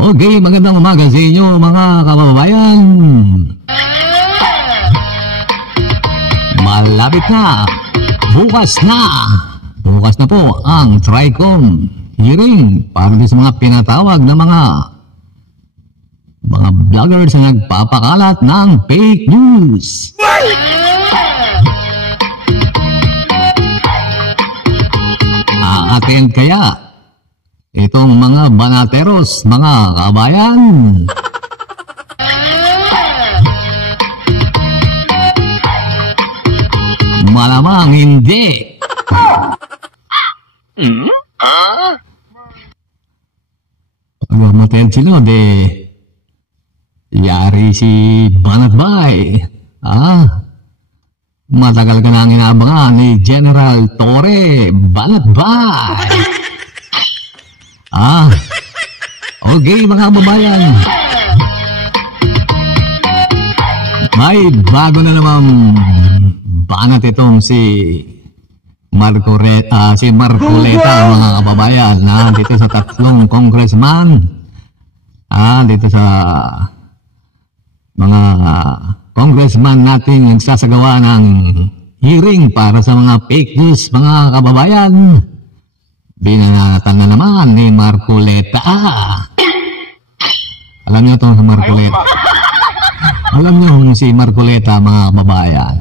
Okay, magandang umaga sa inyo mga kababayan. Malapit na. Bukas na po ang TRICOM hearing para sa mga pinatawag na mga vloggers na nagpapakalat ng fake news. Aattend kaya itong mga banateros, mga kabayan? Malamang hindi. Pag matel sila, yari si Banatbay. Matagal ka nang inabangan ni General Torre Banatbay. Okay mga kababayan. May bago na naman banat itong si Marcoleta mga kababayan dito sa tatlong congressman dito sa mga congressman natin nagsasagawa ng hearing para sa mga fake news mga kababayan. Binanatan na naman ni Marcoleta. Alam niyo itong si Marcoleta. Alam niyo si Marcoleta mga kababayan.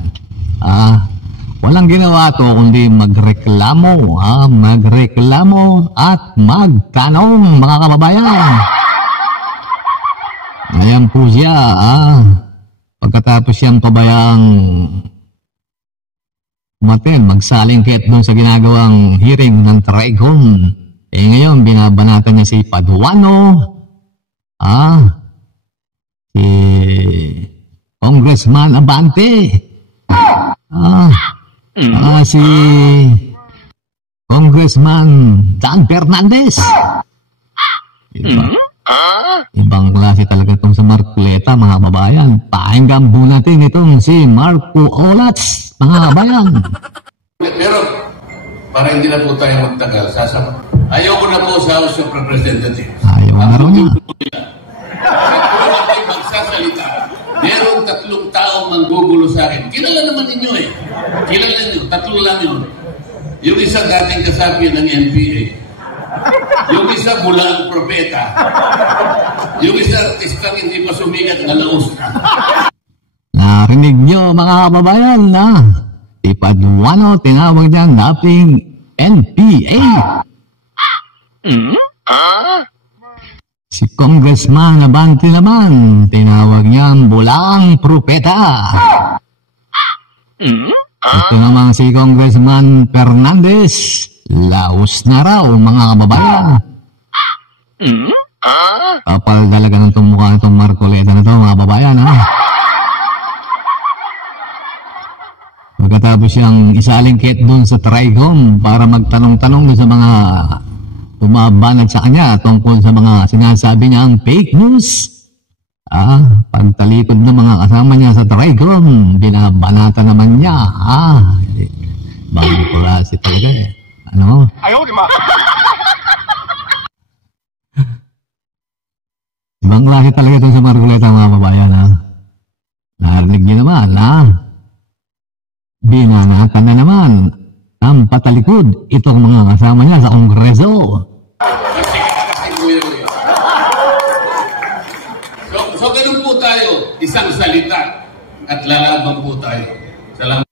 Walang ginawa to kundi magreklamo, magreklamo at magtanong mga kababayan. Ayan po siya, pagkatapos siyang pabayang magsalingkit doon sa ginagawang hearing ng TRICOM. Ngayon, binabanatan niya si Paduano, si Congressman Abante, si Congressman Dan Fernandez. Ibang klase talaga itong sa Marcoleta mga kababayan. Pakinggan po natin itong si Marco Olats mga kababayan. Pero para hindi na po tayo magtagal, ayaw ko na po sa House of Representatives. Ayaw na rin niya. Kung ako'y magsasalita, meron 3 taong manggugulo sa akin. Kilala naman ninyo eh. Kilala ninyo, 3 lang yun. Yung isa dating kasabi ng NPA. Yung isa bulang propeta. Yung isa artistang hindi pa sumigat na laos na. Narinig nyo mga kababayan si Paduano tinawag niya dating NPA. Si Congressman Abante naman tinawag niyang bulang propeta. Ito naman si Congressman Fernandez, laos na raw mga kababayan. Kapal talaga ng mukha nitong Marcoleta na ito mga kababayan Pagkatapos siyang isalingkit doon sa TRICOM para magtanong-tanong doon sa mga umabanat sa kanya tungkol sa mga sinasabi niyang fake news. Pagtalikod ng mga kasama niya sa TRICOM, binabanata naman niya. Bago klase talaga eh. Ayaw, di ma. Ibang klase talaga itong sa Marcoleta mga babayan Narinig niyo naman binanatan na naman ang patalikod itong mga kasama niya sa Kongreso. So ganun po tayo, isang salita at lalaban po tayo. Salamat.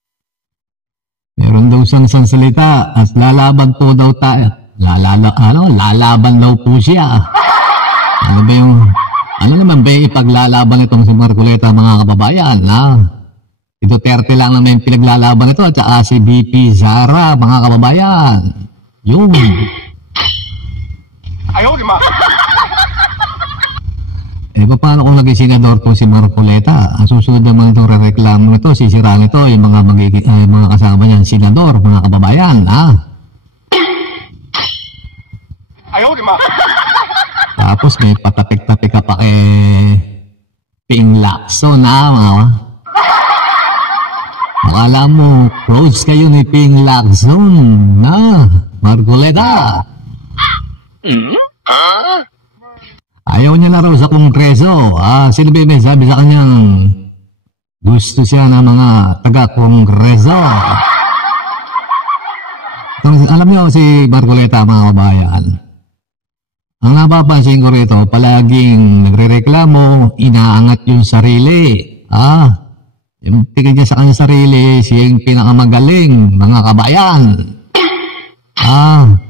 Meron daw isang salita at lalaban po daw tayo. Lalaban daw po siya. Ano naman ba yung ipaglalaban itong si Marcoleta mga kababayan Si Duterte lang naman yung pinaglalaban ito at saka si VP Sara mga kababayan. Yun. Ayaw, di ma. Paano kung naging senador po si Marcoleta? Ang susunod naman itong reklamo nito, sisiraan ito yung mga kasama niyan senador mga kababayan. Ayaw, di ma. Tapos may patapik-tapik ka pa Ping Lacson Akala mo, close kayo ni Ping Lacson Marcoleta. Ayaw niya na raw sa Kongreso. Sino ba may sabi sa kanyang gusto siya ng mga taga-Kongreso? Alam niyo si Marcoleta, mga kabayan. Ang napapansin ko rito, palaging nagrereklamo, inaangat yung sarili. Yung tingin niya sa kanyang sarili, siya yung pinakamagaling, mga kabayan.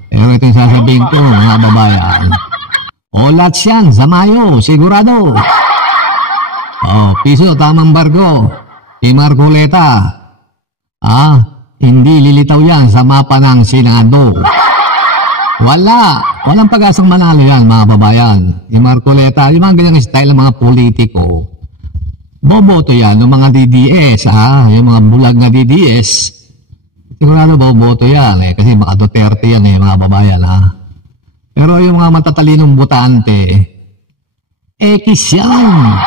Pero ito yung sasabihin ko, mga kabayan. Olat yan, sa Mayo, sigurado. Piso, tamang barko. Si Marcoleta. Hindi lilitaw yan sa mapa ng Senado. Walang pag-asang manalo yan, mga babayan. Yung Marcoleta, yung mga ganyang style ng mga politiko, boboto yan, yung mga DDS, yung mga bulag na DDS, sigurado boboto yan, kasi baka Duterte yan, mga babayan, Pero yung mga matatalinong botante, X yan.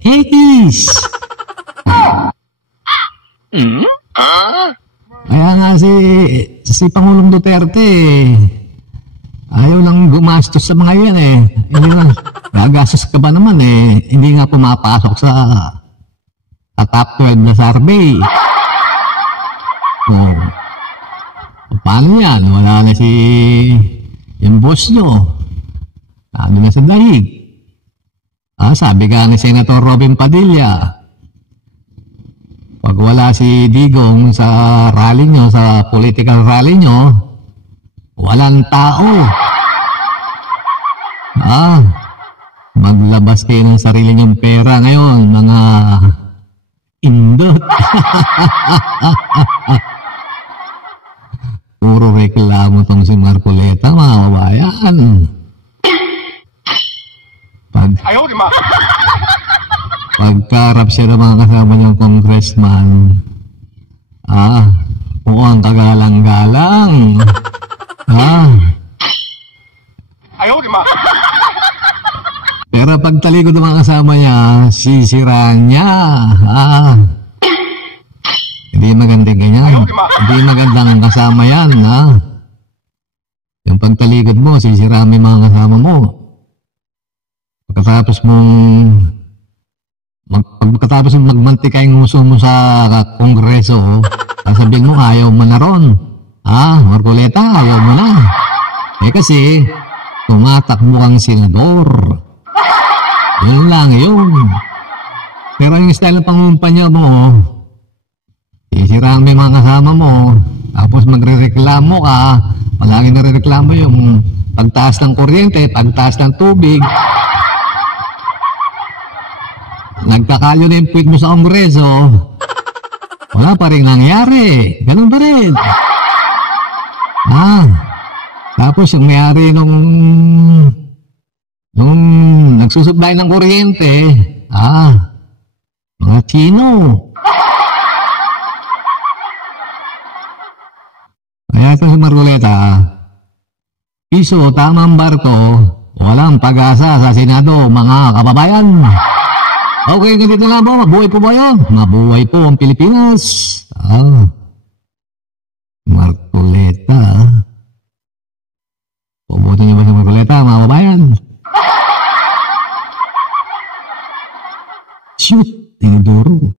X. Kaya nga si Pangulong Duterte, ayaw lang gumastos sa mga yan Hindi na, gagastos ka ba naman hindi nga pumapasok sa top 12 na survey. Paano yan? Wala na yung boss nyo. Sabi na sa dahig. Sabi ka ni Senator Robin Padilla, pag wala si Digong sa rally nyo, sa political rally nyo, walang tao. Maglabas kayo ng sarili nyong pera ngayon, mga indot. Puro reklamo tong si Marcoleta, mga kabayan. Pagkarap siya ng mga kasama niyang congressman, mukhang kagalang-galang. Pero pag talikod ng mga kasama niya, sisiraan niya. Hindi magandang ganyan. Hindi magandang kasama yan, Yung pagtalikod mo, sisiraan mo yung mga kasama mo. Pagkatapos mong magmantikay ng uso mo sa Kongreso, sasabihin mo, ayaw mo na ron. Marcoleta, ayaw mo na. Kasi, tumatakbo kang senador. Yun lang yun. Pero yung style ng pangumpanya mo, sisiraan mo yung mga kasama mo, tapos magre-reklamo ka, palagi nare-reklamo yung pagtaas ng kuryente, pagtaas ng tubig. Nagkakalyo na yung tweet mo sa Kongreso, wala pa rin nangyari. Ganun pa rin. Tapos yung mayari nung nagsusupply ng kuryente, mga Chino. Kaya ito si Marcoleta, piso, tamang barko, walang pag-asa sa Senado, mga kababayan. Okay, ganito lang po. Mabuhay po ba yun? Mabuhay po ang Pilipinas. Marcoleta. Pumunta niyo ba sa Marcoleta, mga kababayan? Shoot, tinidoro.